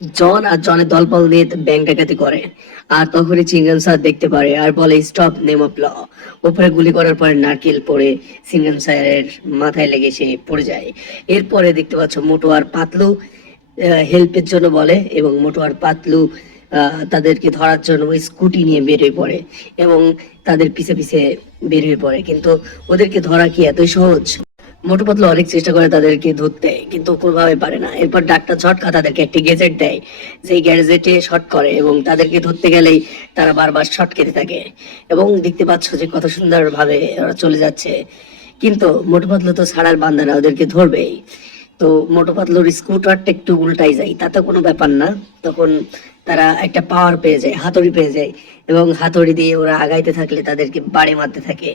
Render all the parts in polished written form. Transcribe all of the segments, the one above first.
জন আর জনের দলবল নিয়ে ব্যাংক ডাকাতি করে। আর তখনই চিংগাম স্যার দেখতে পারে আর বলে স্টপ নেম অফ ল। উপরে গুলি করার পরে নারকেল পড়ে চিংগাম স্যারের মাথায় লেগে সে পড়ে যায়। এরপরে দেখতে পাচ্ছ মোটু আর পাতলু হেল্পের জন্য বলে এবং মোটু আর পাতলু তাদেরকে ধরার জন্য ওই স্কুটি নিয়ে বের হয়ে পড়ে এবং তাদের পিছে পিছে বের হয়ে পড়ে, কিন্তু ওদেরকে ধরা কি এতই সহজ? মোটু পাতলু অনেক চেষ্টা করে তাদেরকে ধরতে, কিন্তু কোনোভাবে পারে না। এরপর ডাক্তার ঝটকা তাদেরকে একটি গ্যাজেট দেয়, যেই গ্যাজেটে শর্ট করে এবং তাদেরকে ধরতে গেলেই তারা বারবার শর্ট খেতে থাকে এবং দেখতে পাচ্ছ যে কত সুন্দরভাবে ওরা চলে যাচ্ছে। কিন্তু মোটু পাতলু তো ছাড়ার বান্দা না, ওদেরকে ধরবেই। তো মোটু পাতলুর স্কুটারটা একটু উল্টাই যায়, তাতে কোনো ব্যাপার না। তখন তারা একটা পাওয়ার পেয়ে যায়, হাতুড়ি পেয়ে যায় এবং হাতুড়ি দিয়ে ওরা আগাইতে থাকলে তাদেরকে বাড়ি মারতে থাকে।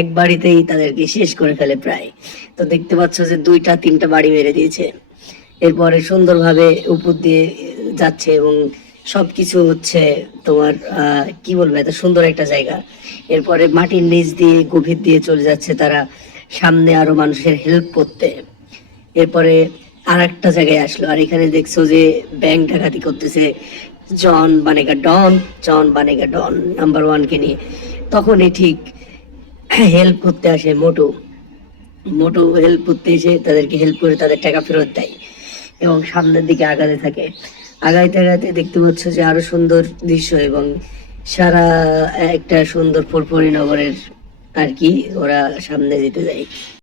এক বাড়িতেই তাদেরকে শেষ করে ফেলে প্রায়। তো দেখতে পাচ্ছ যে দুইটা তিনটা বাড়ি মেরে দিয়েছে। এরপরে সুন্দরভাবে উপর দিয়ে যাচ্ছে এবং সবকিছু হচ্ছে তোমার কি বলবো, এত সুন্দর একটা জায়গা। এরপরে মাটির নিচ দিয়ে গভীর দিয়ে চলে যাচ্ছে তারা, সামনে আরো মানুষের হেল্প করতে। এরপরে আর একটা জায়গায় আসলো, আর এখানে দেখছো যে ব্যাংক ডাকাতি করতেছে জন বানেগা ডন, জন বানেগা ডন নাম্বার 1 কে নিয়ে। তখনই ঠিক হেল্প করতে আসে মোটু। মোটু হেল্প করতে এসে তাদেরকে হেল্প করে তাদের টাকা ফেরত দেয় এবং সামনের দিকে আগাতে থাকে। আগাইতে আগাইতে দেখতে পাচ্ছ যে আরো সুন্দর দৃশ্য এবং সারা একটা সুন্দর ফুরফুরি নগরের আর কি ওরা সামনে যেতে যায়।